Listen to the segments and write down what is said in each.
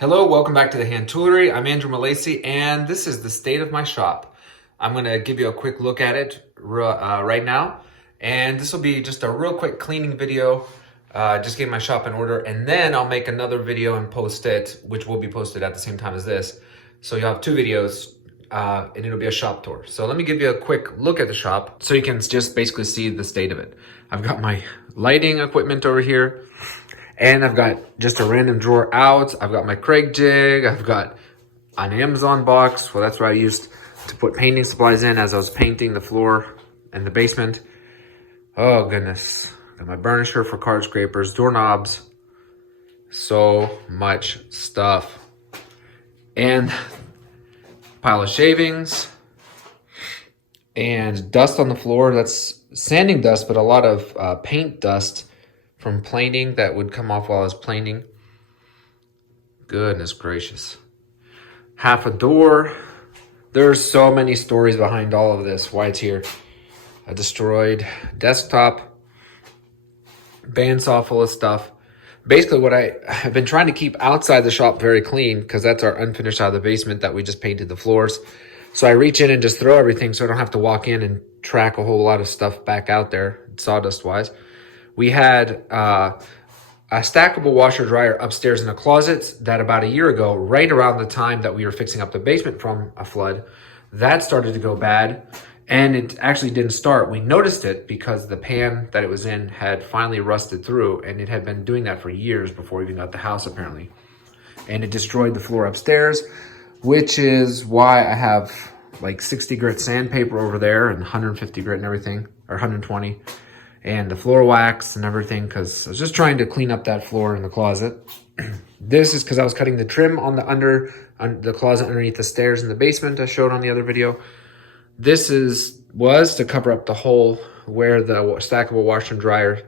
Hello, welcome back to the Hand Toolery. I'm Andrew Malacy, and this is the state of my shop. I'm going to give you a quick look at it right now, and this will be just a real quick cleaning video, just getting my shop in order, and then I'll make another video and post it, which will be posted at the same time as this. So you'll have two videos, and it'll be a shop tour. So let me give you a quick look at the shop so you can just basically see the state of it. I've got my lighting equipment over here. And I've got just a random drawer out. I've got my Craig jig. I've got an Amazon box. Well, that's what I used to put painting supplies in as I was painting the floor and the basement. Oh, goodness. Got my burnisher for card scrapers, doorknobs. So much stuff. And pile of shavings. And dust on the floor. That's sanding dust, but a lot of paint dust from planing that would come off while I was planing. Goodness gracious. Half a door. There's so many stories behind all of this, why it's here. A destroyed desktop. Bandsaw full of stuff. Basically what I've been trying to keep outside the shop very clean, because that's our unfinished side of the basement that we just painted the floors. So I reach in and just throw everything so I don't have to walk in and track a whole lot of stuff back out there, sawdust wise. We had a stackable washer dryer upstairs in the closet that about a year ago, right around the time that we were fixing up the basement from a flood, that started to go bad. And it actually didn't start. We noticed it because the pan that it was in had finally rusted through, and it had been doing that for years before we even got the house apparently. And it destroyed the floor upstairs, which is why I have like 60 grit sandpaper over there and 150 grit and everything, or 120. And the floor wax and everything, because I was just trying to clean up that floor in the closet. This is because I was cutting the trim on the closet underneath the stairs in the basement I showed on the other video. This was to cover up the hole where the stackable washer and dryer,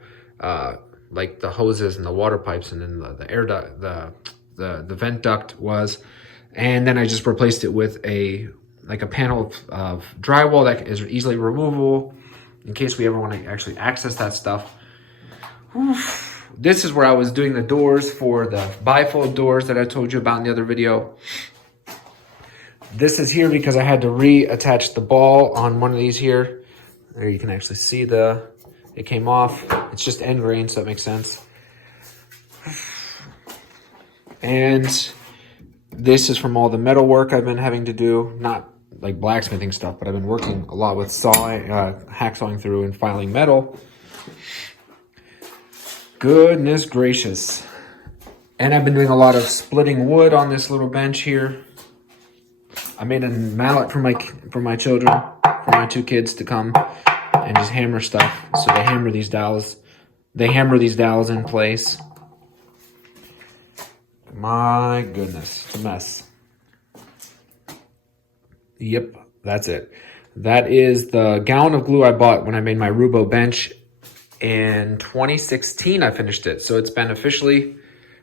like the hoses and the water pipes and then the air duct, the vent duct was. And then I just replaced it with a panel of drywall that is easily removable, in case we ever want to actually access that stuff. Oof. This is where I was doing the doors for the bifold doors that I told you about in the other video. This is here because I had to reattach the ball on one of these here. There you can actually see it came off. It's just end grain, so that makes sense. And this is from all the metal work I've been having to do, not like blacksmithing stuff, but I've been working a lot with hacksawing through and filing metal. Goodness gracious. And I've been doing a lot of splitting wood on this little bench here. I made a mallet for my children, for my two kids to come and just hammer stuff. So they hammer these dowels in place. My goodness, it's a mess. Yep, that's it. That is the gallon of glue I bought when I made my Rubo bench. In 2016, I finished it. So it's been officially,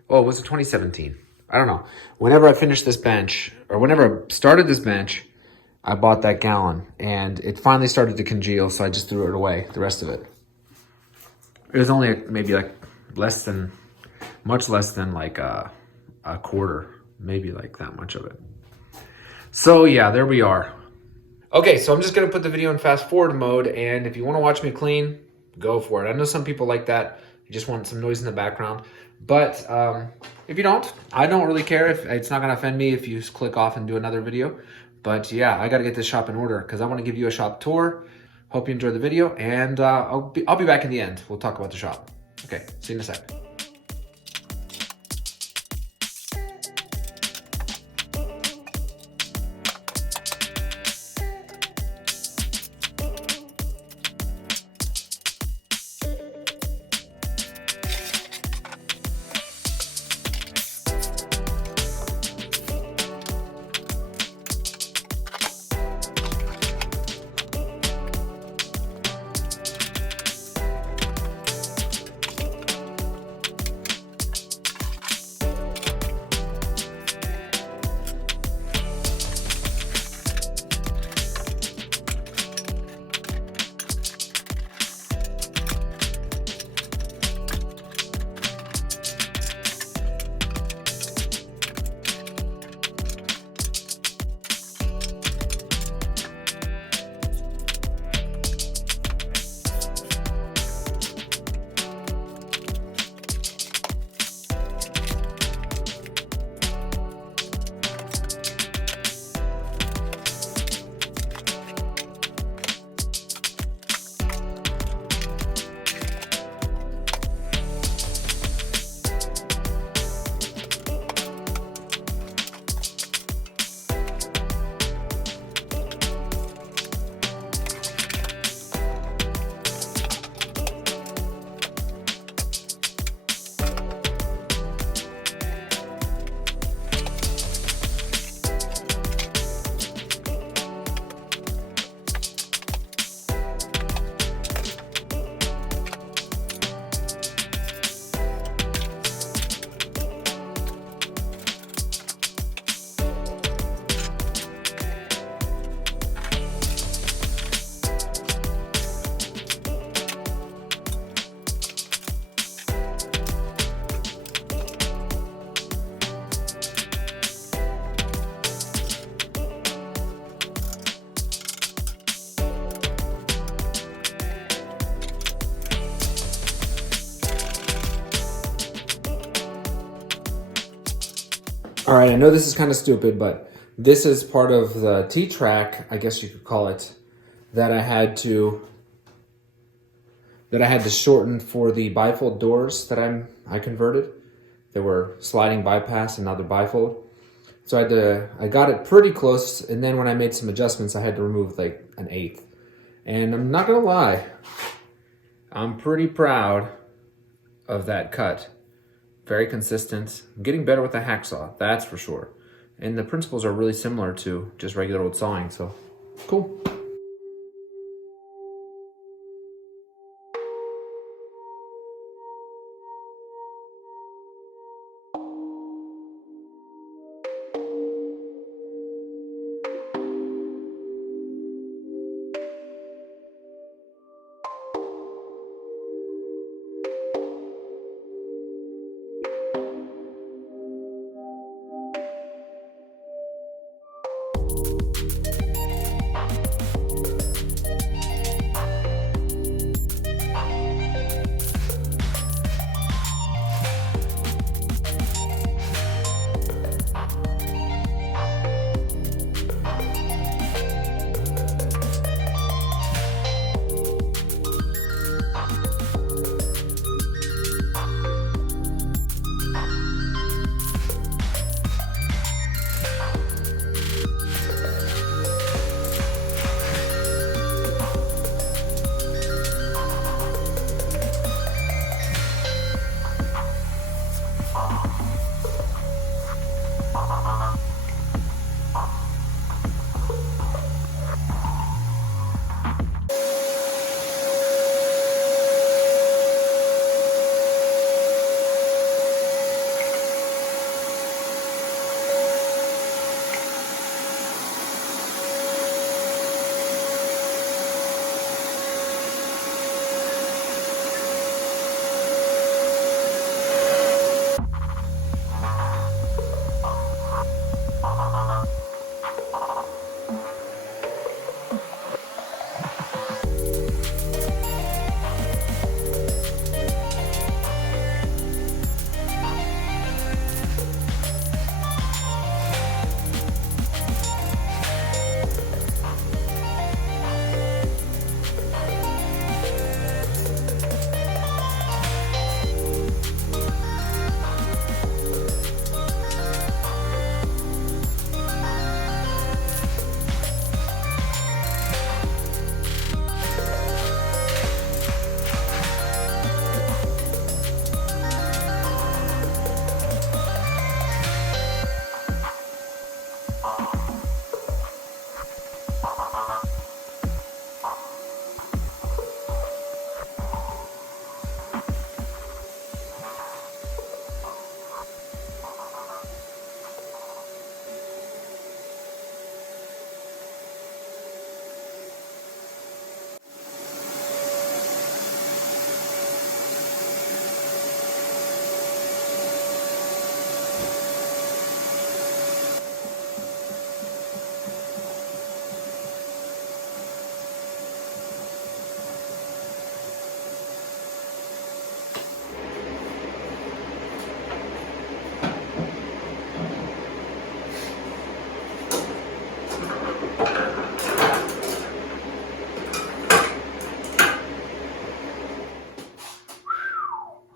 was it 2017? I don't know. Whenever I finished this bench, or whenever I started this bench, I bought that gallon. And it finally started to congeal, so I just threw it away, the rest of it. It was only maybe like much less than like a quarter, maybe like that much of it. So yeah, there we are. Okay, so I'm just gonna put the video in fast forward mode, and if you wanna watch me clean, go for it. I know some people like that. You just want some noise in the background. But if you don't, I don't really care. If it's not gonna offend me if you click off and do another video. But yeah, I gotta get this shop in order because I wanna give you a shop tour. Hope you enjoyed the video, and I'll be back in the end. We'll talk about the shop. Okay, see you in a sec. All right, I know this is kind of stupid, but this is part of the T-track, I guess you could call it, that I had to shorten for the bifold doors that I converted. They were sliding bypass and now they're bifold. So I got it pretty close, and then when I made some adjustments, I had to remove like an eighth. And I'm not gonna lie, I'm pretty proud of that cut. Very consistent. I'm getting better with the hacksaw, that's for sure. And the principles are really similar to just regular old sawing, so cool.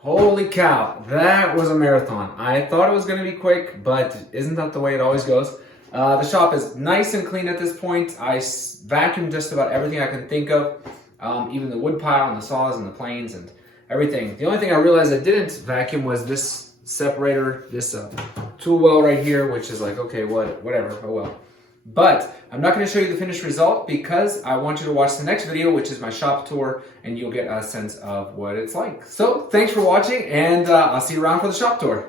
Holy cow, that was a marathon. I thought it was gonna be quick, but isn't that the way it always goes? The shop is nice and clean at this point. I vacuumed just about everything I can think of, even the wood pile and the saws and the planes and everything. The only thing I realized I didn't vacuum was this separator, this tool well right here, which is like, okay, whatever, oh well. But I'm not going to show you the finished result because I want you to watch the next video, which is my shop tour, and you'll get a sense of what it's like. So thanks for watching, and I'll see you around for the shop tour.